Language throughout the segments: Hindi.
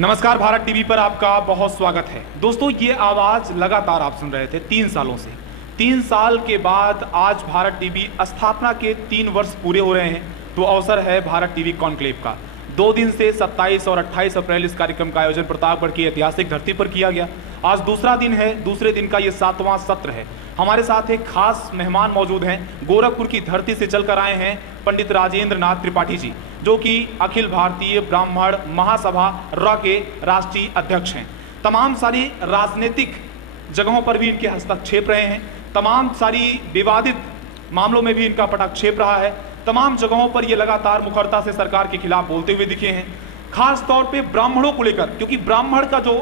नमस्कार, भारत टीवी पर आपका बहुत स्वागत है। दोस्तों, ये आवाज़ लगातार आप सुन रहे थे 3 सालों से। 3 साल के बाद आज भारत टीवी स्थापना के 3 वर्ष पूरे हो रहे हैं, तो अवसर है भारत टीवी कॉन्क्लेव का। 2 दिन से 27 और 28 अप्रैल इस कार्यक्रम का आयोजन प्रतापगढ़ की ऐतिहासिक धरती पर किया गया। आज दूसरा दिन है, दूसरे दिन का ये 7वां सत्र है। हमारे साथ एक खास मेहमान मौजूद हैं। गोरखपुर की धरती से चलकर आए हैं पंडित राजेंद्र नाथ त्रिपाठी जी, जो कि अखिल भारतीय ब्राह्मण महासभा र के राष्ट्रीय अध्यक्ष हैं। तमाम सारी राजनीतिक जगहों पर भी इनके हस्तक्षेप रहे हैं, तमाम सारी विवादित मामलों में भी इनका पटाक्षेप रहा है। तमाम जगहों पर ये लगातार मुखरता से सरकार के खिलाफ बोलते हुए दिखे हैं, खास तौर पे ब्राह्मणों को लेकर, क्योंकि ब्राह्मण का जो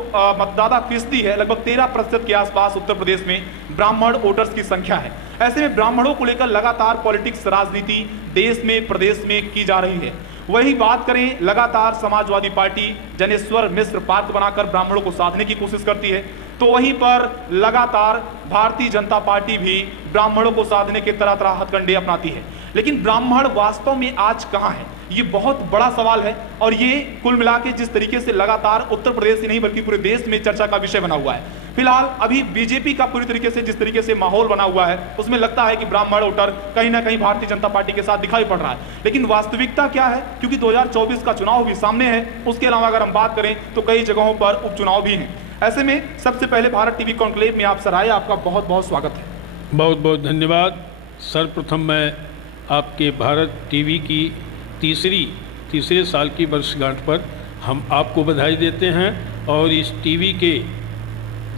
मतदाता फीसदी है, लगभग 13% के आसपास उत्तर प्रदेश में ब्राह्मण वोटर्स की संख्या है। ऐसे में ब्राह्मणों को लेकर लगातार पॉलिटिक्स, राजनीति देश में, प्रदेश में की जा रही है। वही बात करें, लगातार समाजवादी पार्टी जनेश्वर मिश्र पार्क बनाकर ब्राह्मणों को साधने की कोशिश करती है, तो वहीं पर लगातार भारतीय जनता पार्टी भी ब्राह्मणों को साधने के तरह तरह हथकंडे अपनाती है। लेकिन ब्राह्मण वास्तव में आज कहां है, ये बहुत बड़ा सवाल है। और ये कुल मिला के जिस तरीके से लगातार उत्तर प्रदेश ही नहीं बल्कि पूरे देश में चर्चा का विषय बना हुआ है। फिलहाल अभी बीजेपी का पूरी तरीके से जिस तरीके से माहौल बना हुआ है, उसमें लगता है कि ब्राह्मण वोटर कहीं ना कहीं भारतीय जनता पार्टी के साथ दिखाई पड़ रहा है। लेकिन वास्तविकता क्या है, क्योंकि 2024 का चुनाव भी सामने है। उसके अलावा अगर हम बात करें तो कई जगहों पर उपचुनाव भी हैं। ऐसे में सबसे पहले भारत टीवी कॉन्क्लेव में आप सर आए, आपका बहुत बहुत स्वागत है। बहुत बहुत धन्यवाद। सर्वप्रथम मैं आपके भारत टीवी की तीसरे साल की वर्षगांठ पर हम आपको बधाई देते हैं, और इस टीवी के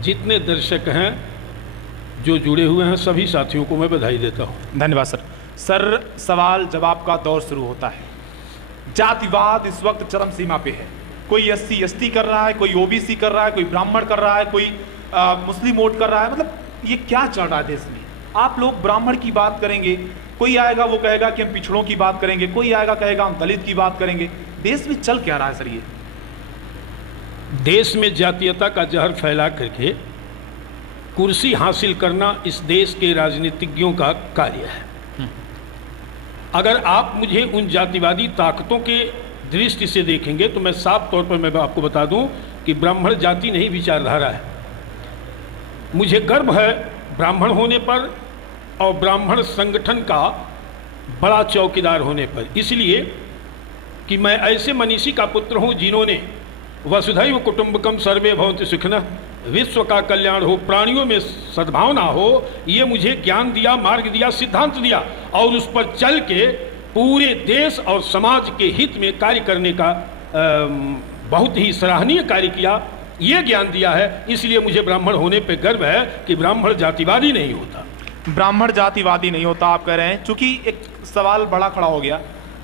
जितने दर्शक हैं जो जुड़े हुए हैं सभी साथियों को मैं बधाई देता हूं। धन्यवाद सर। सर, सवाल जवाब का दौर शुरू होता है। जातिवाद इस वक्त चरम सीमा पे है। कोई SC ST कर रहा है, कोई OBC कर रहा है, कोई ब्राह्मण कर रहा है, कोई मुस्लिम वोट कर रहा है। मतलब ये क्या चल रहा है देश में? आप लोग ब्राह्मण की बात करेंगे, कोई आएगा वो कहेगा कि हम पिछड़ों की बात करेंगे, कोई आएगा कहेगा हम दलित की बात करेंगे। देश में चल क्या रहा है सर? ये देश में जातीयता का जहर फैला करके कुर्सी हासिल करना इस देश के राजनीतिज्ञों का कार्य है। अगर आप मुझे उन जातिवादी ताकतों के दृष्टि से देखेंगे तो मैं साफ तौर पर मैं आपको बता दूं कि ब्राह्मण जाति नहीं विचारधारा है। मुझे गर्व है ब्राह्मण होने पर और ब्राह्मण संगठन का बड़ा चौकीदार होने पर, इसलिए कि मैं ऐसे मनीषी का पुत्र हूं जिन्होंने वसुधैव कुटुंबकम सर्वे भवन्तु सुखिनः, विश्व का कल्याण हो, प्राणियों में सद्भावना हो, ये मुझे ज्ञान दिया, मार्ग दिया, सिद्धांत दिया, और उस पर चल के पूरे देश और समाज के हित में कार्य करने का बहुत ही सराहनीय कार्य किया, ये ज्ञान दिया है। इसलिए मुझे ब्राह्मण होने पे गर्व है कि ब्राह्मण जातिवादी नहीं होता। ब्राह्मण जातिवादी नहीं होता आप कह रहे हैं। चूंकि एक सवाल बड़ा खड़ा हो गया,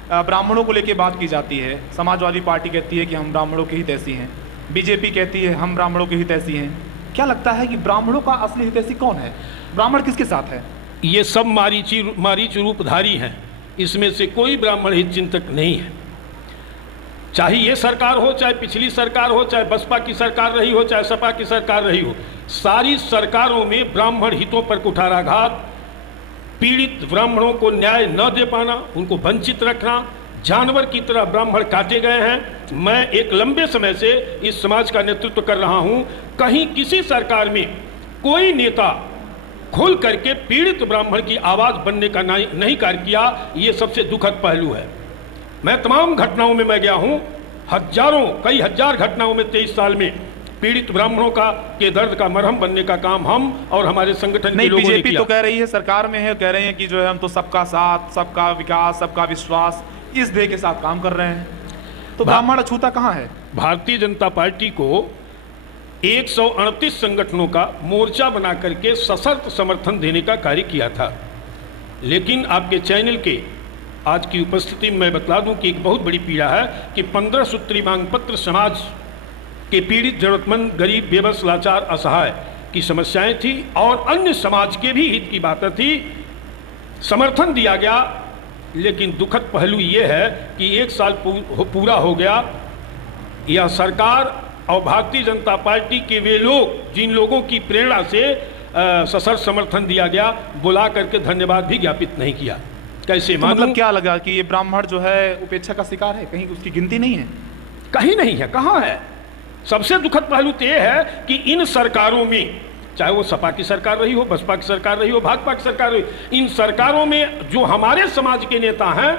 ब्राह्मणों को लेकर बात की जाती है। समाजवादी पार्टी कहती है कि हम ब्राह्मणों के हितैषी हैं, बीजेपी कहती है हम ब्राह्मणों के हितैषी हैं। क्या लगता है कि ब्राह्मणों का असली हितैषी कौन है? ब्राह्मण किसके साथ है? ये सब मारीच रूपधारी हैं, इसमें से कोई ब्राह्मण हित चिंतक नहीं है। चाहे ये सरकार हो, चाहे पिछली सरकार हो, चाहे बसपा की सरकार रही हो, चाहे सपा की सरकार रही हो, सारी सरकारों में ब्राह्मण हितों पर कुठाराघात, पीड़ित ब्राह्मणों को न्याय न दे पाना, उनको वंचित रखना, जानवर की तरह ब्राह्मण काटे गए हैं। मैं एक लंबे समय से इस समाज का नेतृत्व कर रहा हूं, कहीं किसी सरकार में कोई नेता खुल करके पीड़ित ब्राह्मण की आवाज बनने का नहीं कार्य किया। ये सबसे दुखद पहलू है। मैं तमाम घटनाओं में मैं गया हूं, कई हजार घटनाओं में 23 साल में पीड़ित ब्राह्मणों के दर्द का मरहम बनने का काम हम और हमारे संगठन के लोगों ने किया। बीजेपी तो कह रही है, सरकार में है, कह रहे हैं कि जो है हम तो सबका साथ, सबका विकास, सबका विश्वास, इस ध्येय के साथ काम कर रहे हैं। तो ब्राह्मण अछूता कहाँ है? भारतीय जनता पार्टी को 138 संगठनों का मोर्चा बना करके सशर्त समर्थन देने का कार्य किया था। लेकिन आपके चैनल के आज की उपस्थिति में मैं बतला दूं कि एक बहुत बड़ी पीड़ा है कि 15 सूत्री मांग पत्र समाज के पीड़ित, जरूरतमंद, गरीब, बेबस, लाचार, असहाय की समस्याएं थी और अन्य समाज के भी हित की बातें थी। समर्थन दिया गया, लेकिन दुखद पहलू ये है कि 1 साल पूरा हो गया, यह सरकार और भारतीय जनता पार्टी के वे लोग जिन लोगों की प्रेरणा से सशर्त समर्थन दिया गया, बुला करके धन्यवाद भी ज्ञापित नहीं किया। कैसे तो मतलब क्या लगा कि ये ब्राह्मण जो है उपेक्षा का शिकार है? कहीं उसकी गिनती नहीं है? कहीं नहीं है। कहाँ है? सबसे दुखद पहलू तो ये है कि इन सरकारों में, चाहे वो सपा की सरकार रही हो, बसपा की सरकार रही हो, भाजपा की सरकार रही, इन सरकारों में जो हमारे समाज के नेता हैं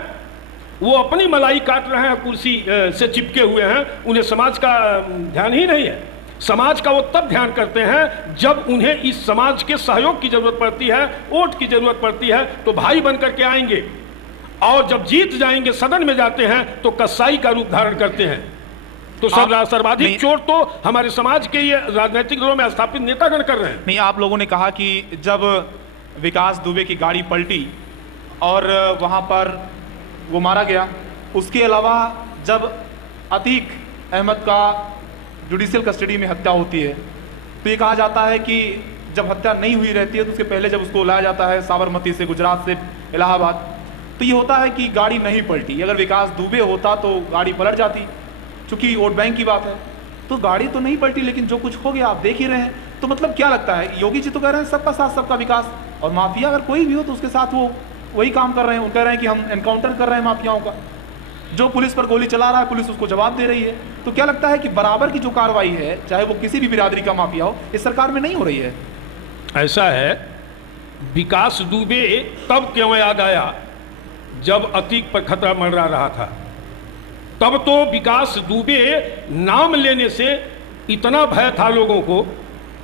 वो अपनी मलाई काट रहे हैं, कुर्सी से चिपके हुए हैं, उन्हें समाज का ध्यान ही नहीं है। समाज का वो तब ध्यान करते हैं जब उन्हें इस समाज के सहयोग की जरूरत पड़ती है, वोट की जरूरत पड़ती है, तो भाई बन करके आएंगे, और जब जीत जाएंगे, सदन में जाते हैं, तो कसाई का रूप धारण करते हैं। तो सर्वाधिक चोट तो हमारे समाज के ये राजनीतिक दलों में स्थापित नेतागण कर रहे हैं। नहीं, आप लोगों ने कहा कि जब विकास दुबे की गाड़ी पलटी और वहां पर वो मारा गया, उसके अलावा जब अतीक अहमद का जुडिशियल कस्टडी में हत्या होती है, तो ये कहा जाता है कि जब हत्या नहीं हुई रहती है तो उसके पहले जब उसको लाया जाता है साबरमती से, गुजरात से इलाहाबाद, तो ये होता है कि गाड़ी नहीं पलटी। अगर विकास दुबे होता तो गाड़ी पलट जाती, चूंकि वोट बैंक की बात है। तो गाड़ी तो नहीं पलटी, लेकिन जो कुछ हो गया आप देख ही रहे हैं। तो मतलब क्या लगता है, योगी जी तो कह रहे हैं सबका साथ सबका विकास, और माफिया अगर कोई भी हो तो उसके साथ वो वही काम कर रहे हैं। वो कह रहे हैं कि हम एनकाउंटर कर रहे हैं माफियाओं का, जो पुलिस पर गोली चला रहा है पुलिस उसको जवाब दे रही है। तो क्या लगता है कि बराबर की जो कार्रवाई है, चाहे वो किसी भी बिरादरी का माफिया हो, इस सरकार में नहीं हो रही है? ऐसा है, विकास दुबे तब क्यों याद आया जब अतीक पर खतरा मंडरा रहा था। तब तो विकास दुबे नाम लेने से इतना भय था लोगों को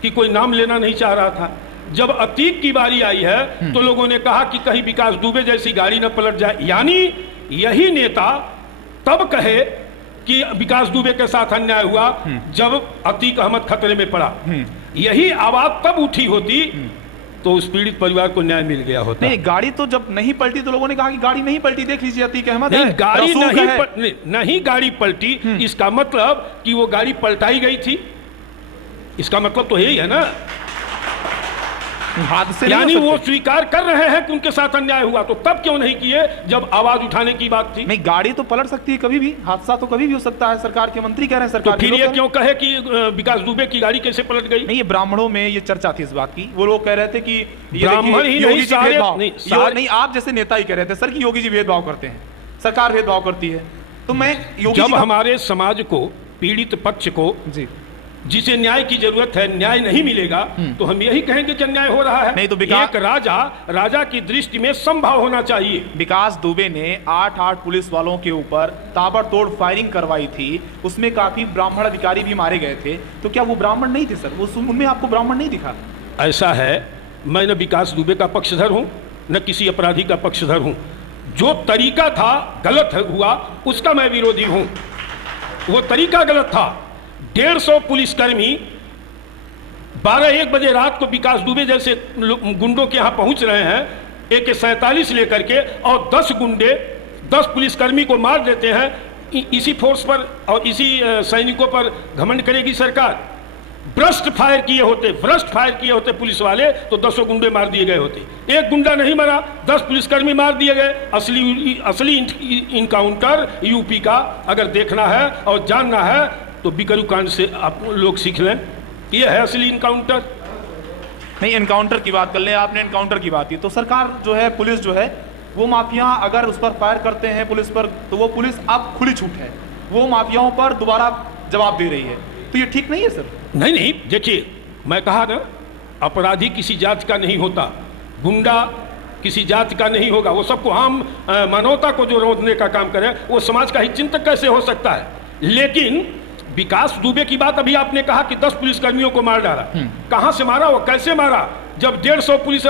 कि कोई नाम लेना नहीं चाह रहा था। जब अतीक की बारी आई है तो लोगों ने कहा कि कहीं विकास दुबे जैसी गाड़ी न पलट जाए। यानी यही नेता तब कहे कि विकास दुबे के साथ अन्याय हुआ जब अतीक अहमद खतरे में पड़ा। यही आवाज तब उठी होती तो उस पीड़ित परिवार को न्याय मिल गया होता। नहीं, गाड़ी तो जब नहीं पलटी तो लोगों ने कहा कि गाड़ी नहीं पलटी, देख लीजिए अतीक अहमद नहीं, है, गाड़ी नहीं, नहीं गाड़ी पलटी। इसका मतलब कि वो गाड़ी पलटाई गई थी, इसका मतलब तो यही है ना। हादसे यानी वो स्वीकार कर रहे हैं कि उनके साथ अन्याय हुआ, तो तब क्यों नहीं किए जब आवाज उठाने की बात थी? नहीं, गाड़ी तो पलट सकती है कभी भी, हादसा तो कभी भी हो सकता है। सरकार के मंत्री कह रहे हैं, सरकार तो फिर ये क्यों कहे कि विकास दुबे की गाड़ी कैसे पलट गई? नहीं, ये ब्राह्मणों में ये चर्चा थी इस बात की। वो लोग कह रहे थे कि ये ब्राह्मण ही नहीं, सारे नहीं, आप जैसे नेता ही कह रहे थे सर कि योगी जी भेदभाव करते हैं, सरकार भेदभाव करती है। तो मैं योगी जब हमारे समाज को, पीड़ित पक्ष को जी जिसे न्याय की जरूरत है न्याय नहीं मिलेगा, तो हम यही कहेंगे कि अन्याय हो रहा है। नहीं तो एक राजा की दृष्टि में संभाव होना चाहिए। विकास दुबे ने 8 पुलिस वालों के ऊपर ताबड़तोड़ फायरिंग करवाई थी, उसमें काफी ब्राह्मण अधिकारी भी मारे गए थे। तो क्या वो ब्राह्मण नहीं थे सर? वो उनमें आपको ब्राह्मण नहीं दिखा? ऐसा है, मैं न विकास दुबे का पक्षधर हूं न किसी अपराधी का पक्षधर हूं। जो तरीका था गलत हुआ उसका मैं विरोधी हूं। वो तरीका गलत था। 150 पुलिसकर्मी 12-1 बजे रात को विकास दुबे जैसे गुंडों के यहां पहुंच रहे हैं AK-47 लेकर के, और 10 गुंडे 10 पुलिसकर्मी को मार देते हैं। इसी फोर्स पर और इसी सैनिकों पर घमंड करेगी सरकार? भ्रष्ट फायर किए होते पुलिस वाले तो 10 गुंडे मार दिए गए होते। एक गुंडा नहीं मरा, 10 पुलिसकर्मी मार दिए गए। असली इनकाउंटर यूपी का अगर देखना है और जानना है तो बिकरू कांड से आप लोग सीख लें। ये है असली इनकाउंटर। नहीं, एनकाउंटर की बात कर ले, आपने एनकाउंटर की बात की तो सरकार जो है, पुलिस जो है, वो माफिया अगर उस पर फायर करते हैं पुलिस पर, तो वो पुलिस अब खुली छूट है, वो माफियाओं पर दोबारा जवाब दे रही है। तो ये ठीक नहीं है सर? नहीं, देखिए मैं कहा ना, अपराधी किसी जात का नहीं होता, गुंडा किसी जात का नहीं होगा। वो सबको आम मानवता को जो रोकने का काम करे वो समाज का हित चिंतक कैसे हो सकता है? लेकिन विकास दुबे की बात अभी आपने कहा कि 10 पुलिसकर्मियों को मार डाला। कहां से मारा, वो कैसे मारा? जब 150 पुलिस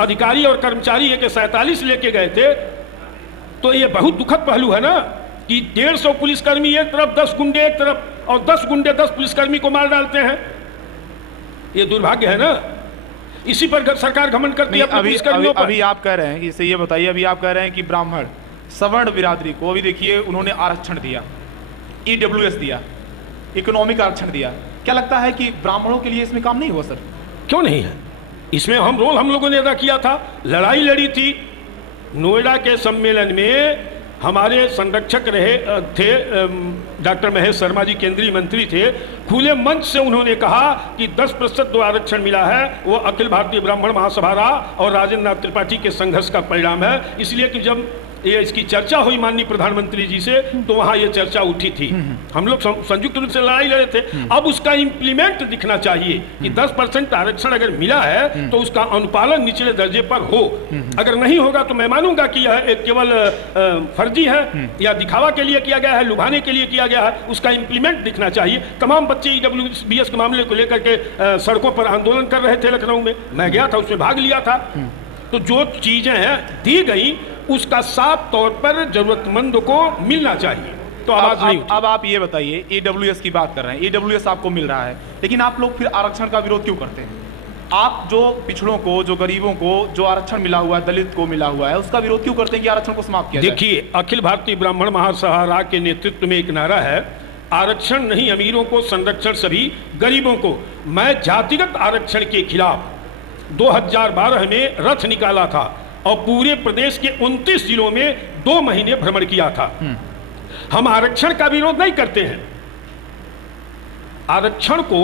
अधिकारी और कर्मचारी AK-47 लेके गए थे, तो ये बहुत दुखद पहलू है ना कि 150 पुलिसकर्मी एक तरफ, 10 गुंडे एक तरफ, और 10 गुंडे 10 पुलिसकर्मी को मार डालते हैं। ये दुर्भाग्य है ना। इसी पर सरकार घमंड करती है पुलिसकर्मियों पर। अभी आप कह रहे हैं, इसे ये बताइए, अभी आप कह रहे हैं कि ब्राह्मण सवर्ण बिरादरी को, अभी देखिए उन्होंने आरक्षण दिया, EWS दिया, इकोनॉमिक आरक्षण दिया। क्या लगता है कि ब्राह्मणों के लिए इसमें काम नहीं हुआ सर? क्यों नहीं है? इसमें हम लोगों ने अदा किया था, लड़ाई लड़ी थी। नोएडा के सम्मेलन में हमारे संरक्षक थे डॉक्टर महेश शर्मा जी, केंद्रीय मंत्री थे। खुले मंच से उन्होंने कहा कि 10% जो आरक्षण मिला है वो अखिल भारतीय ब्राह्मण महासभा और राजेंद्र नाथ त्रिपाठी के संघर्ष का परिणाम है। इसलिए कि जब ये इसकी चर्चा हुई माननीय प्रधानमंत्री जी से, तो वहां ये चर्चा उठी थी। हम लोग संयुक्त रूप से लड़ाई लड़े थे। अब उसका इम्प्लीमेंट दिखना चाहिए कि 10% आरक्षण अगर मिला है तो उसका अनुपालन निचले दर्जे पर हो। अगर नहीं होगा तो मैं मानूंगा कि यह एक केवल फर्जी है या दिखावा के लिए किया गया है, लुभाने के लिए किया गया है। उसका इम्प्लीमेंट दिखना चाहिए। तमाम बच्चे EWS के मामले को लेकर के सड़कों पर आंदोलन कर रहे थे लखनऊ में, मैं गया था, उसमें भाग लिया था। तो जो चीजें हैं दी गई उसका साफ तौर पर जरूरतमंद को मिलना चाहिए। तो अब आप ये बताइए, EWS की बात कर रहे हैं, EWS आपको मिल रहा है, लेकिन आप लोग फिर आरक्षण का विरोध क्यों करते हैं? आप जो पिछड़ों को, जो गरीबों को जो आरक्षण मिला हुआ है, दलित को मिला हुआ है, उसका विरोध क्यों करते हैं कि आरक्षण को समाप्त किया जाए? देखिए, अखिल भारतीय ब्राह्मण महासभा के नेतृत्व में एक नारा है, आरक्षण नहीं अमीरों को, संरक्षण सभी गरीबों को। मैं जातिगत आरक्षण के खिलाफ 2012 में रथ निकाला था और पूरे प्रदेश के 29 जिलों में 2 महीने भ्रमण किया था। हम आरक्षण का विरोध नहीं करते हैं, आरक्षण को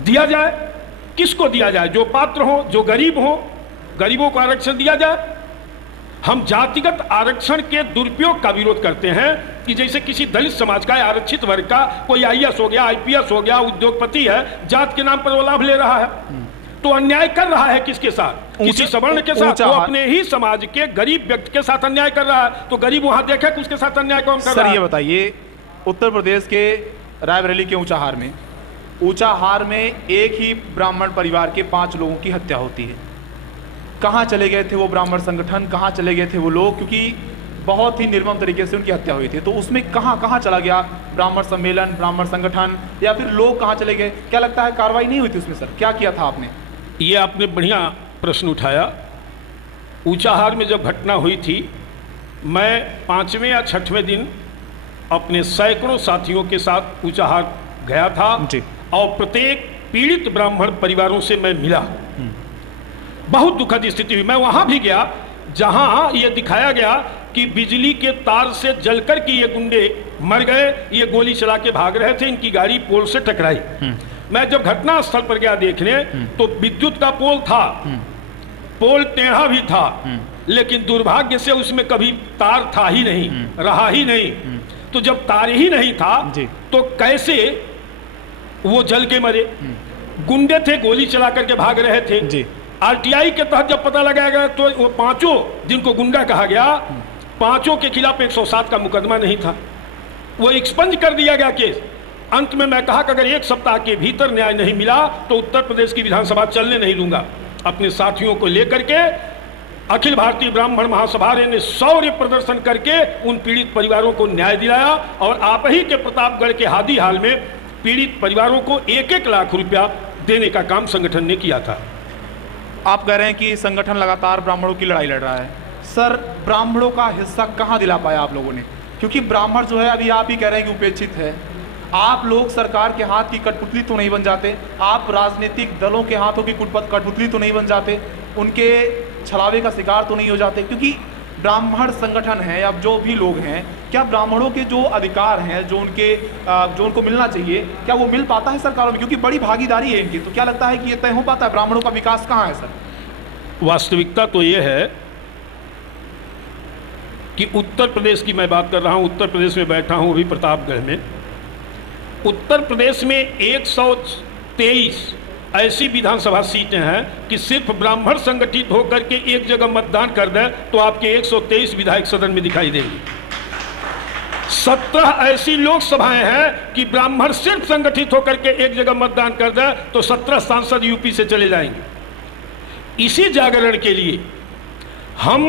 दिया जाए। किसको दिया जाए? जो पात्र हो, जो गरीब हो, गरीबों को आरक्षण दिया जाए। हम जातिगत आरक्षण के दुरुपयोग का विरोध करते हैं कि जैसे किसी दलित समाज का आरक्षित वर्ग का कोई IAS हो गया, IPS हो गया, उद्योगपति है, जात के नाम पर वो लाभ ले रहा है, तो अन्याय कर रहा है। किसके साथ? किसी सवर्ण के साथ। वो अपने ही समाज के गरीब व्यक्ति के साथ अन्याय कर रहा है, तो गरीब वहां देखे कि उसके साथ अन्याय कौन कर रहा है। सर ये बताइए, उत्तर प्रदेश के रायबरेली के ऊंचाहार में एक ही ब्राह्मण परिवार के 5 लोगों की हत्या होती है। कहाँ चले गए थे वो ब्राह्मण संगठन, कहाँ चले गए थे वो लोग? क्योंकि बहुत ही निर्मम तरीके से उनकी हत्या हुई थी, तो उसमें कहाँ चला गया ब्राह्मण सम्मेलन, ब्राह्मण संगठन, या फिर लोग कहाँ चले गए? क्या लगता है कार्रवाई नहीं हुई थी उसमें? सर क्या किया था आपने? ये आपने बढ़िया प्रश्न उठाया। ऊंचाहार में जब घटना हुई थी, मैं 5वें या 6वें दिन अपने सैकड़ों साथियों के साथ ऊंचाहार गया था जी। और प्रत्येक पीड़ित ब्राह्मण परिवारों से मैं मिला। बहुत दुखद स्थिति हुई। मैं वहां भी गया जहां यह दिखाया गया कि बिजली के तार से जलकर के ये गुंडे मर गए, ये गोली चला के भाग रहे थे, इनकी गाड़ी पोल से टकराई। मैं जब घटना स्थल पर गया देखने, तो विद्युत का पोल था, पोल टेढ़ा भी था, लेकिन दुर्भाग्य से उसमें कभी तार था ही नहीं, रहा ही नहीं। तो जब तार ही नहीं था तो कैसे वो जल के मरे? गुंडे थे, गोली चला करके भाग रहे थे जी। RTI के तहत जब पता लगाया गया तो वो 5 जिनको गुंडा कहा गया, 5 के खिलाफ 107 का मुकदमा नहीं था, वो एक्सपंज कर दिया गया केस। अंत में मैं कहा कि अगर 1 सप्ताह के भीतर न्याय नहीं मिला तो उत्तर प्रदेश की विधानसभा चलने नहीं दूंगा। अपने साथियों को लेकर के अखिल भारतीय ब्राह्मण महासभा ने शौर्य प्रदर्शन करके उन पीड़ित परिवारों को न्याय दिलाया, और आप ही के प्रतापगढ़ के हादी हाल में पीड़ित परिवारों को 1-1 लाख रुपया देने का काम संगठन ने किया था। आप कह रहे हैं कि संगठन लगातार ब्राह्मणों की लड़ाई लड़ रहा है। सर, ब्राह्मणों का हिस्सा कहाँ दिला पाया आप लोगों ने? क्योंकि ब्राह्मण जो है, अभी आप ही कह रहे हैं कि उपेक्षित है। आप लोग सरकार के हाथ की कठपुतली तो नहीं बन जाते, आप राजनीतिक दलों के हाथों की कठपुतली तो नहीं बन जाते, उनके छलावे का शिकार तो नहीं हो जाते? क्योंकि ब्राह्मण संगठन है या जो भी लोग हैं, क्या ब्राह्मणों के जो अधिकार हैं, जो उनको मिलना चाहिए, क्या वो मिल पाता है सरकारों में? क्योंकि बड़ी भागीदारी है इनकी, तो क्या लगता है कि ये तय हो पाता है? ब्राह्मणों का विकास कहाँ है सर? वास्तविकता तो ये है कि उत्तर प्रदेश की मैं बात कर रहा हूँ, उत्तर प्रदेश में बैठा हूँ अभी प्रतापगढ़ में। उत्तर प्रदेश में 123 ऐसी विधानसभा सीटें हैं कि सिर्फ ब्राह्मण संगठित होकर के एक जगह मतदान कर दें तो आपके 123 विधायक सदन में दिखाई देंगे। 17 ऐसी लोकसभाएं हैं कि ब्राह्मण सिर्फ संगठित होकर के एक जगह मतदान कर दें तो 17 सांसद यूपी से चले जाएंगे। इसी जागरण के लिए हम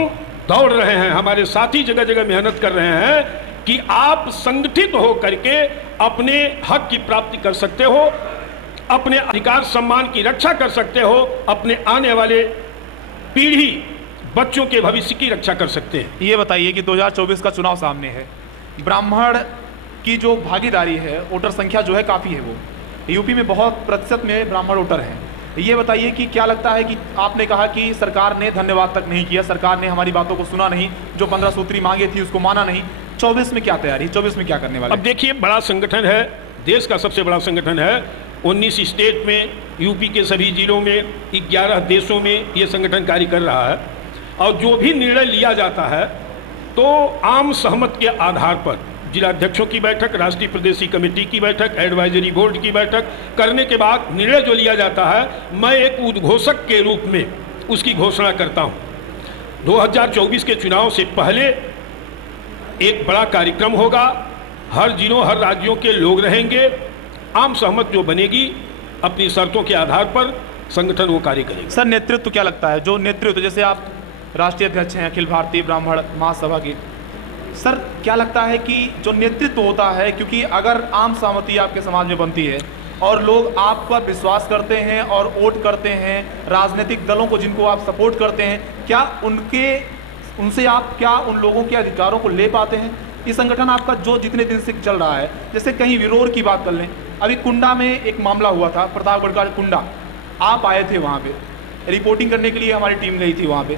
दौड़ रहे हैं, हमारे साथी जगह जगह मेहनत कर रहे हैं कि आप संगठित होकर के अपने हक की प्राप्ति कर सकते हो, अपने अधिकार सम्मान की रक्षा कर सकते हो, अपने आने वाले पीढ़ी बच्चों के भविष्य की रक्षा कर सकते हैं। ये बताइए कि 2024 का चुनाव सामने है, ब्राह्मण की जो भागीदारी है, वोटर संख्या जो है काफ़ी है, वो यूपी में बहुत प्रतिशत में ब्राह्मण वोटर हैं। ये बताइए कि क्या लगता है कि आपने कहा कि सरकार ने धन्यवाद तक नहीं किया, सरकार ने हमारी बातों को सुना नहीं, जो 15 सूत्री मांगे थी उसको माना नहीं। 24 में क्या तैयारी, 24 में क्या करने वाले? अब देखिए, बड़ा संगठन है, देश का सबसे बड़ा संगठन है, 19 स्टेट में, यूपी के सभी जिलों में, 11 देशों में ये संगठन कार्य कर रहा है। और जो भी निर्णय लिया जाता है तो आम सहमत के आधार पर जिलाध्यक्षों की बैठक, राष्ट्रीय प्रदेशी कमेटी की बैठक, एडवाइजरी बोर्ड की बैठक करने के बाद निर्णय जो लिया जाता है, मैं एक उद्घोषक के रूप में उसकी घोषणा करता हूं। 2024 के चुनाव से पहले एक बड़ा कार्यक्रम होगा, हर जिलों हर राज्यों के लोग रहेंगे, आम सहमत जो बनेगी अपनी शर्तों के आधार पर संगठन वो कार्य करेगा। सर, नेतृत्व क्या लगता है? जो नेतृत्व, जैसे आप राष्ट्रीय अध्यक्ष हैं अखिल भारतीय ब्राह्मण महासभा की, सर क्या लगता है कि जो नेतृत्व होता है, क्योंकि अगर आम सहमति आपके समाज में बनती है और लोग आप पर विश्वास करते हैं और वोट करते हैं, राजनीतिक दलों को जिनको आप सपोर्ट करते हैं, क्या उनसे आप क्या उन लोगों के अधिकारों को ले पाते हैं? ये संगठन आपका जो जितने दिन से चल रहा है, जैसे कहीं विरोध की बात कर लें, अभी कुंडा में एक मामला हुआ था, प्रतापगढ़ का कुंडा, आप आए थे वहाँ पे, रिपोर्टिंग करने के लिए हमारी टीम गई थी वहाँ पे,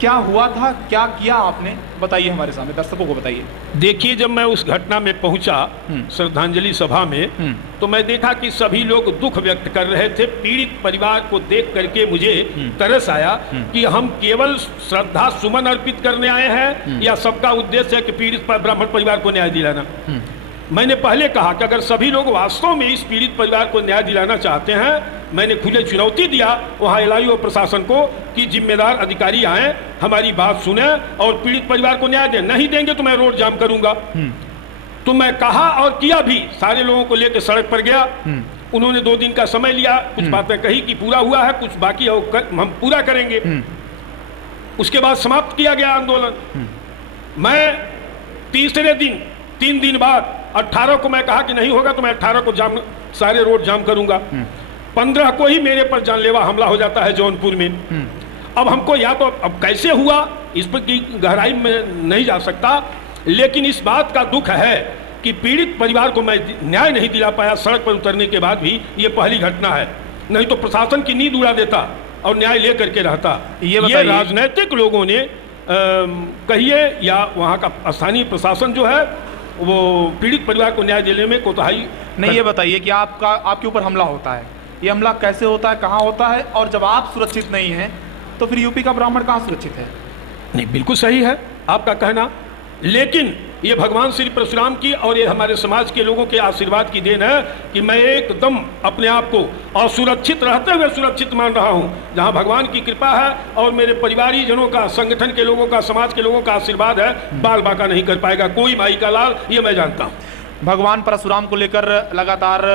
क्या हुआ था, क्या किया आपने, बताइए हमारे सामने, दर्शकों को बताइए। देखिए, जब मैं उस घटना में पहुंचा श्रद्धांजलि सभा में, तो मैं देखा कि सभी लोग दुख व्यक्त कर रहे थे। पीड़ित परिवार को देख करके मुझे तरस आया कि हम केवल श्रद्धा सुमन अर्पित करने आए हैं या सबका उद्देश्य है कि पीड़ित ब्राह्मण परिवार को न्याय दिलाना। मैंने पहले कहा कि अगर सभी लोग वास्तव में इस पीड़ित परिवार को न्याय दिलाना चाहते हैं, मैंने खुले चुनौती दिया वहाँ एलआईओ प्रशासन को कि जिम्मेदार अधिकारी आए, हमारी बात सुने और पीड़ित परिवार को न्याय दें। नहीं देंगे तो मैं रोड जाम करूंगा। तो मैं कहा और किया भी, सारे लोगों को लेकर सड़क पर गया। उन्होंने 2 दिन का समय लिया, कुछ बातें कही कि पूरा हुआ है, कुछ बाकी है हम पूरा करेंगे। उसके बाद समाप्त किया गया आंदोलन। मैं तीसरे दिन 3 दिन बाद 18 को मैं कहा कि नहीं होगा तो मैं 18 को सारे रोड जाम करूंगा। 15 को ही मेरे पर जानलेवा हमला हो जाता है जौनपुर में। अब हमको या तो अब कैसे हुआ इस पर की गहराई में नहीं जा सकता, लेकिन इस बात का दुख है कि पीड़ित परिवार को मैं न्याय नहीं दिला पाया। सड़क पर उतरने के बाद भी ये पहली घटना है, नहीं तो प्रशासन की नींद उड़ा देता और न्याय ले करके रहता। ये राजनीतिक लोगों ने कहिए या वहाँ का स्थानीय प्रशासन जो है वो पीड़ित परिवार को न्याय देने में कोताही नहीं। ये बताइए कि आपके ऊपर हमला होता है, ये हमला कैसे होता है, कहाँ होता है, और जब आप सुरक्षित नहीं हैं तो फिर यूपी का ब्राह्मण कहाँ सुरक्षित है? नहीं, बिल्कुल सही है आपका कहना, लेकिन ये भगवान श्री परशुराम की और ये हमारे समाज के लोगों के आशीर्वाद की देन है कि मैं एकदम अपने आप को और सुरक्षित रहते हुए सुरक्षित मान रहा हूँ। जहाँ भगवान की कृपा है और मेरे परिवारी जनों का, संगठन के लोगों का, समाज के लोगों का आशीर्वाद है, बाल बाका नहीं कर पाएगा कोई माई का लाल, ये मैं जानता हूँ। भगवान परशुराम को लेकर लगातार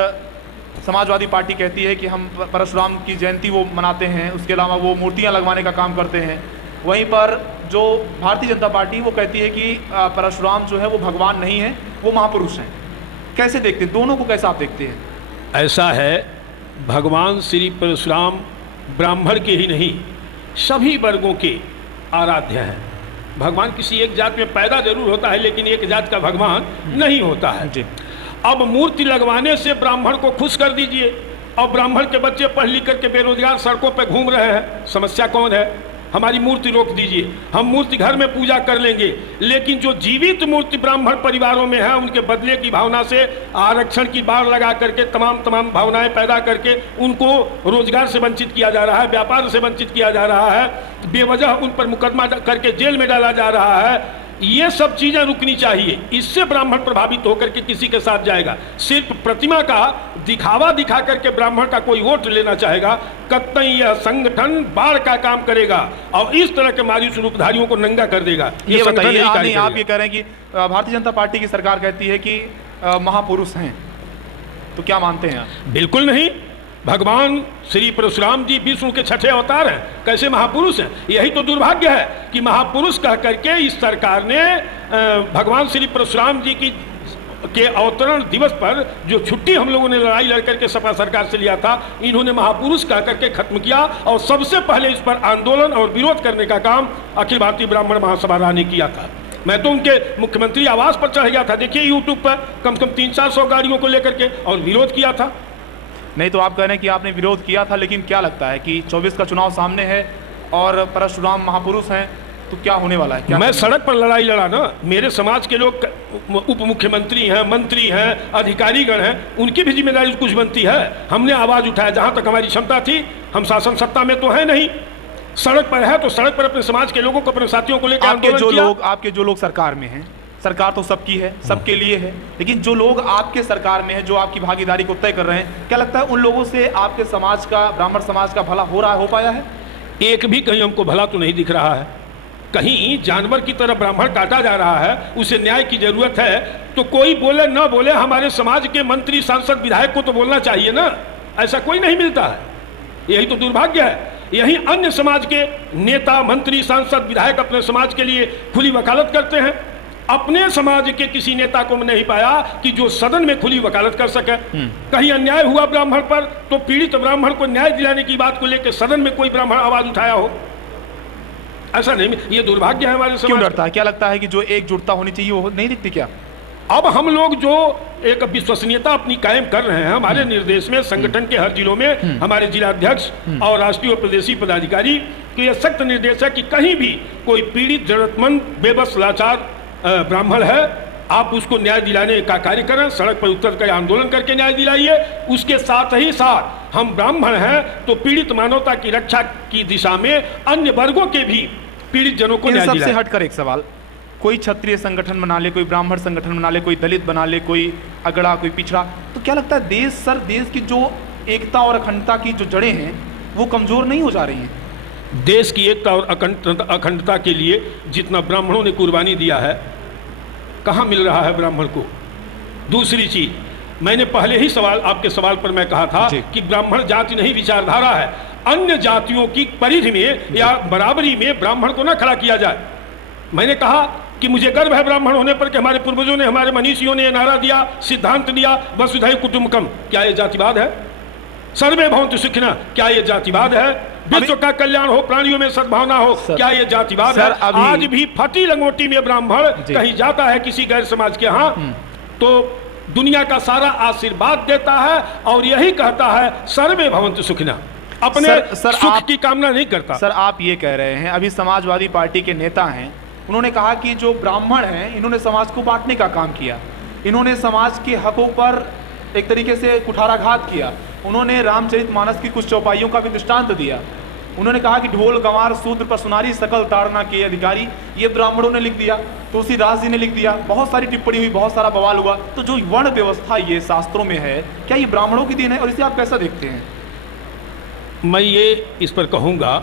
समाजवादी पार्टी कहती है कि हम परशुराम की जयंती वो मनाते हैं, उसके अलावा वो मूर्तियाँ लगवाने का काम करते हैं। वहीं पर जो भारतीय जनता पार्टी वो कहती है कि परशुराम जो है वो भगवान नहीं है, वो महापुरुष हैं। कैसे देखते हैं, दोनों को कैसा आप देखते हैं? ऐसा है, भगवान श्री परशुराम ब्राह्मण के ही नहीं सभी वर्गों के आराध्य हैं। भगवान किसी एक जात में पैदा जरूर होता है, लेकिन एक जात का भगवान नहीं होता है जी। अब मूर्ति लगवाने से ब्राह्मण को खुश कर दीजिए और ब्राह्मण के बच्चे पढ़ लिख करके बेरोजगार सड़कों पर घूम रहे हैं, समस्या कौन है? हमारी मूर्ति रोक दीजिए, हम मूर्ति घर में पूजा कर लेंगे। लेकिन जो जीवित मूर्ति ब्राह्मण परिवारों में है, उनके बदले की भावना से आरक्षण की बाड़ लगा करके तमाम भावनाएं पैदा करके उनको रोजगार से वंचित किया जा रहा है, व्यापार से वंचित किया जा रहा है, बेवजह उन पर मुकदमा करके जेल में डाला जा रहा है। ये सब चीजें रुकनी चाहिए, इससे ब्राह्मण प्रभावित होकर के किसी के साथ जाएगा। सिर्फ प्रतिमा का दिखावा दिखा करके ब्राह्मण का कोई वोट लेना चाहेगा, कतई यह संगठन बाढ़ का काम करेगा और इस तरह के मायूस रूपधारियों को नंगा कर देगा। ये बताइए, आप ये कह रहे हैं कि भारतीय जनता पार्टी की सरकार कहती है कि महापुरुष हैं, तो क्या मानते हैं आप? बिल्कुल नहीं, भगवान श्री परशुराम जी विष्णु के 6ठे अवतार हैं, कैसे महापुरुष हैं? यही तो दुर्भाग्य है कि महापुरुष कह करके इस सरकार ने भगवान श्री परशुराम जी के अवतरण दिवस पर जो छुट्टी हम लोगों ने लड़ाई लड़ करके सपा सरकार से लिया था, इन्होंने महापुरुष कह करके खत्म किया और सबसे पहले इस पर आंदोलन और विरोध करने का काम अखिल भारतीय ब्राह्मण महासभा ने किया था। मैं तो उनके मुख्यमंत्री आवास पर चढ़ गया था, देखिए यूट्यूब पर कम से कम 300-400 गाड़ियों को लेकर के, और विरोध किया था। नहीं तो आप कह रहे हैं कि आपने विरोध किया था, लेकिन क्या लगता है कि 24 का चुनाव सामने है और परशुराम महापुरुष हैं, तो क्या होने वाला है? क्या मैं सड़क पर लड़ाई लड़ा ना, मेरे समाज के लोग उप मुख्यमंत्री हैं, मंत्री हैं, अधिकारीगण हैं, उनकी भी जिम्मेदारी कुछ बनती है। हमने आवाज उठाया, जहां तक हमारी क्षमता थी। हम शासन सत्ता में तो है नहीं, सड़क पर है तो सड़क पर अपने समाज के लोगों को, अपने साथियों को लेकर आंदोलन किया। आपके जो लोग सरकार में हैं, सरकार तो सबकी है, सबके लिए है, लेकिन जो लोग आपके सरकार में हैं, जो आपकी भागीदारी को तय कर रहे हैं, क्या लगता है उन लोगों से आपके समाज का, ब्राह्मण समाज का भला हो पाया है? एक भी कहीं हमको भला तो नहीं दिख रहा है। कहीं जानवर की तरह ब्राह्मण काटा जा रहा है, उसे न्याय की जरूरत है, तो कोई बोले ना बोले, हमारे समाज के मंत्री, सांसद, विधायक को तो बोलना चाहिए ना। ऐसा कोई नहीं मिलता है, यही तो दुर्भाग्य है। यही अन्य समाज के नेता, मंत्री, सांसद, विधायक अपने समाज के लिए खुली वकालत करते हैं। अपने समाज के किसी नेता को नहीं पाया कि जो सदन में खुली वकालत कर सके। कहीं अन्याय हुआ ब्राह्मण पर तो पीड़ित ब्राह्मण को न्याय दिलाने की बात को लेकर सदन में कोई ब्राह्मण आवाज उठाया हो, ऐसा नहीं। ये दुर्भाग्य है हमारे समाज। क्यों डरता है? क्या लगता है कि जो एकजुटता होनी चाहिए वो नहीं दिखती क्या? अब हम लोग जो एक विश्वसनीयता अपनी कायम कर रहे हैं, हमारे निर्देश में संगठन के हर जिलों में हमारे जिलाध्यक्ष और राष्ट्रीय और प्रदेशीय पदाधिकारी के यह सख्त निर्देश है कि कहीं भी कोई पीड़ित, जरूरतमंद, बेबस, लाचार ब्राह्मण है, आप उसको न्याय दिलाने का कार्य करें, सड़क पर उतर कर आंदोलन करके न्याय दिलाइए। उसके साथ ही साथ हम ब्राह्मण हैं तो पीड़ित मानवता की रक्षा की दिशा में अन्य वर्गों के भी पीड़ित जनों को न्याय दिलाएं। सबसे हटकर एक सवाल, कोई क्षत्रिय संगठन बना ले, कोई ब्राह्मण संगठन बना ले, कोई दलित बना ले, कोई अगड़ा, कोई पिछड़ा, तो क्या लगता है देश की जो एकता और अखंडता की जो जड़ें हैं वो कमजोर नहीं हो जा रही हैं? देश की एकता और अखंडता के लिए जितना ब्राह्मणों ने कुर्बानी दिया है, कहाँ मिल रहा है ब्राह्मण को? दूसरी चीज, मैंने पहले ही आपके सवाल पर मैं कहा था कि ब्राह्मण जाति नहीं विचारधारा है। अन्य जातियों की परिधि में या बराबरी में ब्राह्मण को ना खड़ा किया जाए। मैंने कहा कि मुझे गर्व है ब्राह्मण होने पर कि हमारे पूर्वजों ने, हमारे मनीषियों ने नारा दिया, सिद्धांत दिया, वसुधैव कुटुंबकम। क्या यह जातिवाद है? सर्वे भवन्तु सुखिनः, क्या यह जातिवाद है? विश्व का कल्याण हो, प्राणियों में सद्भावना हो, क्या यह जातिवाद है? आज भी फटी लंगोटी में ब्राह्मण कहीं जाता है किसी गैर समाज के यहाँ तो दुनिया का सारा आशीर्वाद देता है और यही कहता है सर्वे भवन्तु सुखिनः, अपने सुख की कामना नहीं करता। सर, आप ये कह रहे हैं, अभी समाजवादी पार्टी के नेता हैं, उन्होंने कहा कि जो ब्राह्मण हैं इन्होंने समाज को बांटने का काम किया, इन्होंने समाज के हकों पर एक तरीके से कुठाराघात किया। उन्होंने रामचरितमानस की कुछ चौपाइयों का भी दृष्टांत दिया। उन्होंने कहा कि ढोल गंवार सूत्र पर सुनारी सकल ताड़ना के अधिकारी, ये ब्राह्मणों ने लिख दिया, तुलसीदास जी ने लिख दिया, बहुत सारी टिप्पणी हुई, बहुत सारा बवाल हुआ। तो जो वर्ण व्यवस्था ये शास्त्रों में है, क्या ये ब्राह्मणों की देन है और इसे आप कैसा देखते हैं? मैं ये इस पर कहूँगा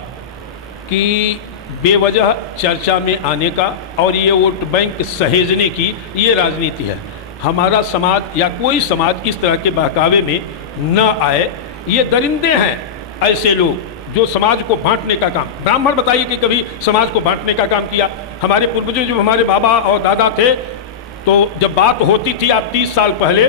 कि बेवजह चर्चा में आने का और ये वोट बैंक सहेजने की ये राजनीति है। हमारा समाज या कोई समाज इस तरह के बहकावे में न आए। ये दरिंदे हैं ऐसे लोग जो समाज को बांटने का काम। ब्राह्मण बताइए कि कभी समाज को बांटने का काम किया? हमारे पूर्वजों, जो हमारे बाबा और दादा थे, तो जब बात होती थी आप 30 साल पहले,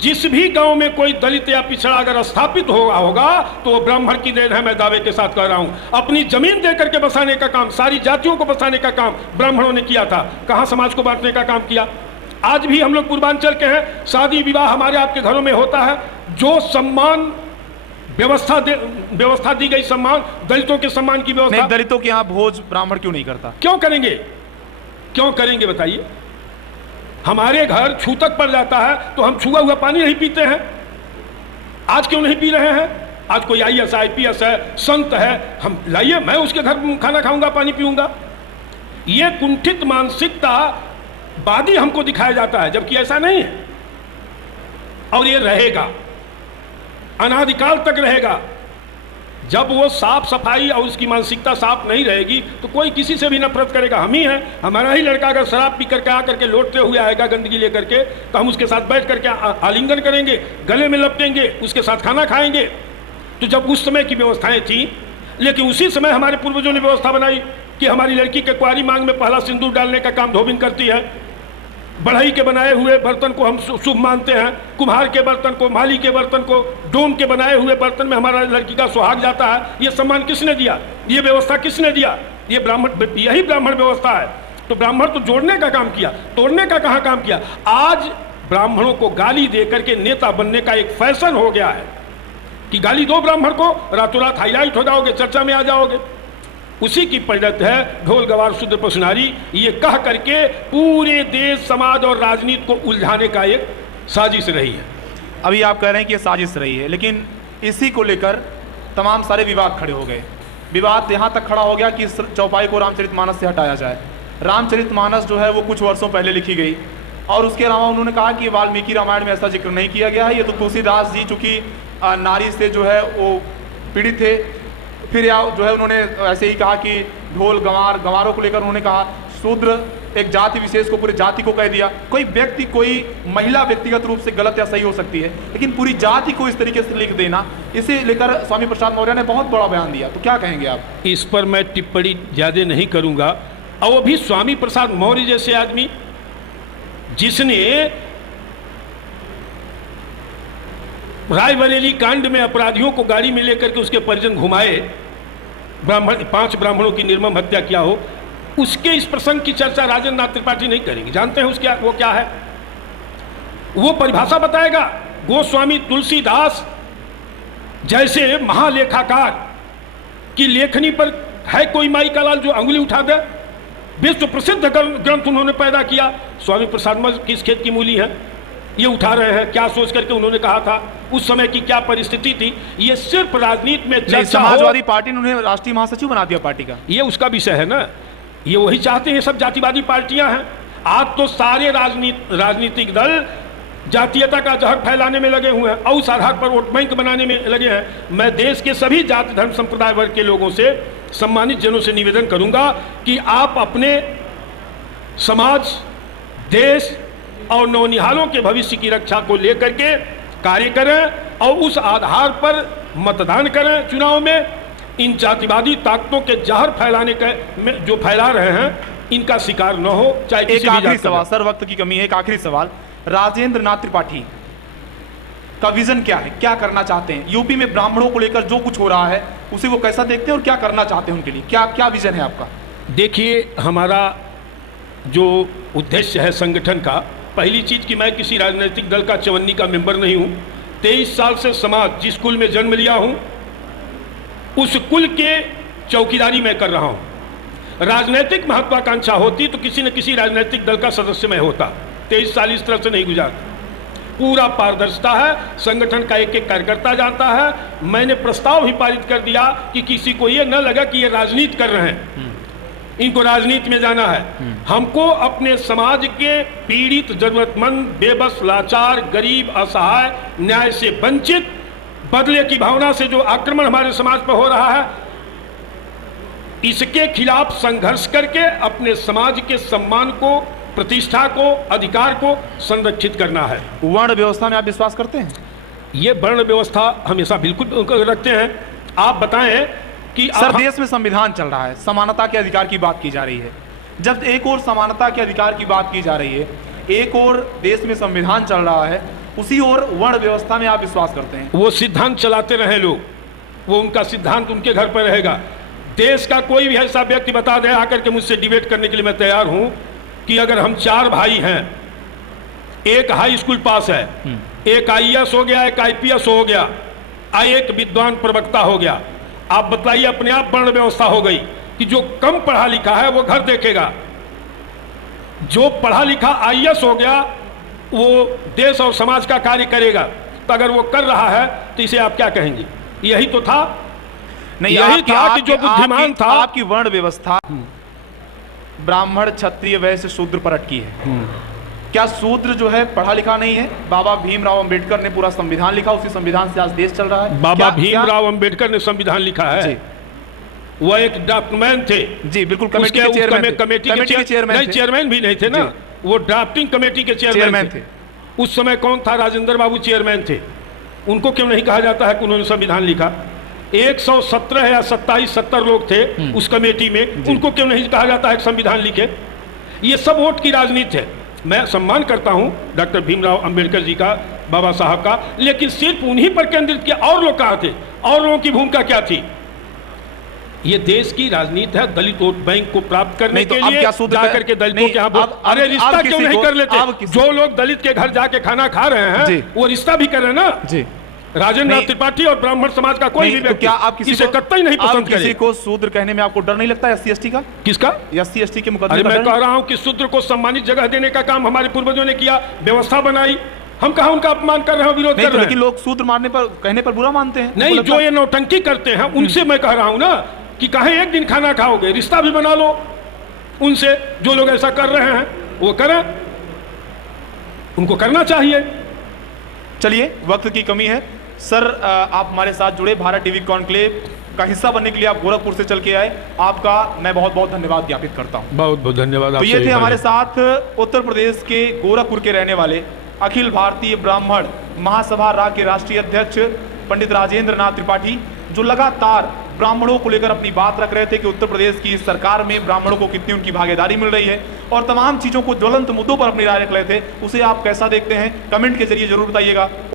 जिस भी गांव में कोई दलित या पिछड़ा अगर स्थापित होगा तो वो ब्राह्मण की देन है। मैं दावे के साथ कह रहा हूं, अपनी जमीन देकर के बसाने का काम, सारी जातियों को बसाने का काम ब्राह्मणों ने किया था। कहां समाज को बांटने का काम किया? आज भी हम लोग पूर्वांचल के हैं, शादी विवाह हमारे आपके घरों में होता है, जो सम्मान व्यवस्था दी गई, सम्मान, दलितों के सम्मान की व्यवस्था। दलितों के यहाँ भोज ब्राह्मण क्यों नहीं करता? क्यों करेंगे? क्यों करेंगे बताइए? हमारे घर छूतक पड़ जाता है तो हम छुआ हुआ पानी नहीं पीते हैं। आज क्यों नहीं पी रहे हैं? आज कोई IAS IPS है, संत है, हम लाइए, मैं उसके घर खाना खाऊंगा, पानी पीऊंगा। ये कुंठित मानसिकता वादी हमको दिखाया जाता है, जबकि ऐसा नहीं है। और ये रहेगा, अनादिकाल तक रहेगा। जब वो साफ सफाई और उसकी मानसिकता साफ नहीं रहेगी तो कोई किसी से भी नफरत करेगा। हम ही हैं। हमारा ही लड़का अगर शराब पी करके आकर के लौटते हुए आएगा गंदगी लेकर के, तो हम उसके साथ बैठ करके आलिंगन करेंगे, गले में लपटेंगे, उसके साथ खाना खाएंगे। तो जब उस समय की व्यवस्थाएं थी, लेकिन उसी समय हमारे पूर्वजों ने व्यवस्था बनाई कि हमारी लड़की के कुंवारी मांग में पहला सिंदूर डालने का काम धोबिन करती है। बढ़ई के बनाए हुए बर्तन को हम शुभ मानते हैं, कुम्हार के बर्तन को, माली के बर्तन को, डोम के बनाए हुए बर्तन में हमारा लड़की का सुहाग जाता है। ये सम्मान किसने दिया? ये व्यवस्था किसने दिया? ये यही ब्राह्मण व्यवस्था है। तो ब्राह्मण तो जोड़ने का काम किया, तोड़ने का कहाँ काम किया? आज ब्राह्मणों को गाली दे करके नेता बनने का एक फैशन हो गया है कि गाली दो ब्राह्मण को, रातों रात हाईलाइट हो जाओगे, चर्चा में आ जाओगे। उसी की परिणत है ढोल गवार शूद्र पशुनारी, ये कह करके पूरे देश, समाज और राजनीति को उलझाने का एक साजिश रही है। अभी आप कह रहे हैं कि ये साजिश रही है, लेकिन इसी को लेकर तमाम सारे विवाद खड़े हो गए। विवाद यहाँ तक खड़ा हो गया कि इस चौपाई को रामचरितमानस से हटाया जाए। रामचरितमानस जो है वो कुछ वर्षों पहले लिखी गई, और उसके अलावा उन्होंने कहा कि वाल्मीकि रामायण में ऐसा जिक्र नहीं किया गया है, ये तो तुलसीदास जी चूँकि नारी से जो है वो पीड़ित थे। फिर जो है उन्होंने ऐसे ही कहा कि ढोल गंवारों को लेकर उन्होंने कहा शूद्र एक जाति विशेष को, पूरी जाति को कह दिया। कोई व्यक्ति, कोई महिला व्यक्तिगत रूप से गलत या सही हो सकती है, लेकिन पूरी जाति को इस तरीके से लिख देना, इसे लेकर स्वामी प्रसाद मौर्य ने बहुत बड़ा बयान दिया। तो क्या कहेंगे आप? इस पर मैं टिप्पणी ज़्यादा नहीं करूंगा। और वो भी स्वामी प्रसाद मौर्य जैसे आदमी जिसने रायबरेली कांड में अपराधियों को गाड़ी में लेकर के उसके परिजन घुमाए, 5 ब्राह्मणों की निर्मम हत्या किया हो, उसके इस प्रसंग की चर्चा राजेंद्र नाथ त्रिपाठी नहीं करेंगे। जानते हैं उसके वो क्या है? वो परिभाषा बताएगा। गोस्वामी तुलसीदास जैसे महालेखाकार की लेखनी पर है कोई माई का लाल जो अंगुली उठा दे? विश्व प्रसिद्ध ग्रंथ उन्होंने पैदा किया। स्वामी प्रसाद मौर्य किस खेत की मूली है? ये उठा रहे हैं। क्या सोच करके उन्होंने कहा था? उस समय की क्या परिस्थिति थी? ये सिर्फ राजनीति में चर्चा हो। समाजवादी पार्टी ने उन्हें राष्ट्रीय महासचिव बना दिया पार्टी का। ये उसका विषय है ना। ये वही चाहते हैं, सब जातिवादी पार्टियां हैं। आज तो सारे राजनीतिक दल जातीयता का जहर फैलाने में लगे हुए हैं और उस आधार पर वोट बैंक बनाने में लगे हैं। मैं देश के सभी जाति धर्म संप्रदाय वर्ग के लोगों से, सम्मानित जनों से निवेदन करूंगा कि आप अपने समाज, देश और नौनिहालों के भविष्य की रक्षा को लेकर के कार्य करें और उस आधार पर मतदान करें चुनाव में। इन जातिवादी ताकतों के जहर फैलाने के जो फैला रहे हैं, इनका शिकार न हो, चाहे किसी भी जाति। एक आखिरी सवाल सर, वक्त की कमी है, एक आखिरी सवाल। राजेंद्र नाथ त्रिपाठी का विजन क्या है? क्या करना चाहते हैं? यूपी में ब्राह्मणों को लेकर जो कुछ हो रहा है उसे वो कैसा देखते हैं और क्या करना चाहते हैं उनके लिए? क्या क्या विजन है आपका? देखिए, हमारा जो उद्देश्य है संगठन का, पहली चीज कि मैं किसी राजनीतिक दल का चवन्नी का मेंबर नहीं हूं। 23 साल से समाज जिस कुल में जन्म लिया हूं उस कुल के चौकीदारी मैं कर रहा हूं। राजनीतिक महत्वाकांक्षा होती तो किसी न किसी राजनीतिक दल का सदस्य मैं होता। 23 साल इस तरह से नहीं गुजारता। पूरा पारदर्शिता है, संगठन का एक एक कार्यकर्ता जानता है। मैंने प्रस्ताव भी पारित कर दिया कि किसी को ये न लगा कि ये राजनीति कर रहे हैं, इनको राजनीति में जाना है। हमको अपने समाज के पीड़ित, जरूरतमंद, बेबस, लाचार, गरीब, असहाय, न्याय से वंचित, बदले की भावना से जो आक्रमण हमारे समाज पर हो रहा है, इसके खिलाफ संघर्ष करके अपने समाज के सम्मान को, प्रतिष्ठा को, अधिकार को संरक्षित करना है। वर्ण व्यवस्था में आप विश्वास करते हैं? ये वर्ण व्यवस्था हमेशा बिल्कुल रखते हैं। आप बताएं कि सर, देश में संविधान चल रहा है, समानता के अधिकार की बात की जा रही है। जब एक और समानता के अधिकार की बात की जा रही है, एक और देश में संविधान चल रहा है, उसी और वर्ण व्यवस्था में आप विश्वास करते हैं? वो सिद्धांत चलाते रहे लोग, वो उनका सिद्धांत उनके घर पर रहेगा। देश का कोई भी ऐसा व्यक्ति बता दे आकर के मुझसे डिबेट करने के लिए मैं तैयार हूं कि अगर हम 4 भाई हैं, एक हाई स्कूल पास है, एक IAS हो गया, एक IPS हो गया, एक विद्वान प्रवक्ता हो गया, आप बताइए, अपने आप वर्ण व्यवस्था हो गई कि जो कम पढ़ा लिखा है वो घर देखेगा, जो पढ़ा लिखा IAS हो गया वो देश और समाज का कार्य करेगा। तो अगर वो कर रहा है तो इसे आप क्या कहेंगे? यही तो था। नहीं, यही था कि जो बुद्धिमान था। आपकी वर्ण व्यवस्था ब्राह्मण, क्षत्रिय, वैश्य, शूद्र पर अटकी है। क्या शूद्र जो है पढ़ा लिखा नहीं है? बाबा भीमराव अंबेडकर ने पूरा संविधान लिखा, उसी संविधान से आज देश चल रहा है। बाबा भीमराव अंबेडकर ने संविधान लिखा है, वो एक ड्राफ्टमैन थे। जी बिल्कुल, कमेटी के चेयरमैन भी नहीं थे ना, वो ड्राफ्टिंग कमेटी के चेयरमैन थे। उस समय कौन था? राजेंद्र बाबू चेयरमैन थे। उनको क्यों नहीं कहा जाता है कि उन्होंने संविधान लिखा? 117 या 70 लोग थे उस कमेटी में, उनको क्यों नहीं कहा जाता है संविधान लिखे? ये सब वोट की राजनीति है। मैं सम्मान करता हूं डॉक्टर भीमराव अंबेडकर जी का, बाबा साहब का, लेकिन सिर्फ उन्हीं पर केंद्रित किया। और लोग कहाँ थे? और लोगों की भूमिका क्या थी? ये देश की राजनीति है, दलित वोट बैंक को प्राप्त करने के लिए जाकर के दलितों के यहाँ। अरे रिश्ता क्यों नहीं कर लेते? जो लोग दलित के घर जाके खाना खा रहे हैं वो रिश्ता भी कर रहे हैं ना जी। राजेंद्र नाथ त्रिपाठी और ब्राह्मण समाज का कोई भी व्यक्ति, क्या आप किसी कतई नहीं पसंद करें? किसी को शूद्र कहने में आपको डर नहीं लगता? SC/ST का? किसका? SC/ST के मुकदमे। मैं कह रहा हूं कि शूद्र को सम्मानित जगह देने का काम हमारे पूर्वजों ने किया, व्यवस्था बनाई। हम कहा उनका अपमान कर रहे हैं, विरोध कर रहे हैं। लेकिन लोग शूद्र मारने पर, कहने पर बुरा मानते हैं। नहीं, जो ये नौटंकी करते हैं उनसे मैं कह रहा हूं ना कि कहीं एक दिन खाना खाओगे, रिश्ता भी बना लो उनसे। जो लोग ऐसा कर रहे हैं वो करें, उनको करना चाहिए। चलिए, वक्त की कमी है सर, आप हमारे साथ जुड़े, भारत टीवी कॉन्क्लेव का हिस्सा बनने के लिए आप गोरखपुर से चल के आए, आपका मैं बहुत बहुत धन्यवाद ज्ञापित करता हूं। बहुत बहुत धन्यवाद। तो ये थे हमारे साथ उत्तर प्रदेश के गोरखपुर के रहने वाले अखिल भारतीय ब्राह्मण महासभा रा के राष्ट्रीय अध्यक्ष पंडित राजेंद्र नाथ त्रिपाठी, जो लगातार ब्राह्मणों को लेकर अपनी बात रख रहे थे कि उत्तर प्रदेश की सरकार में ब्राह्मणों को कितनी उनकी भागीदारी मिल रही है, और तमाम चीज़ों को ज्वलंत मुद्दों पर अपनी राय रख रहे थे। उसे आप कैसा देखते हैं, कमेंट के जरिए जरूर बताइएगा।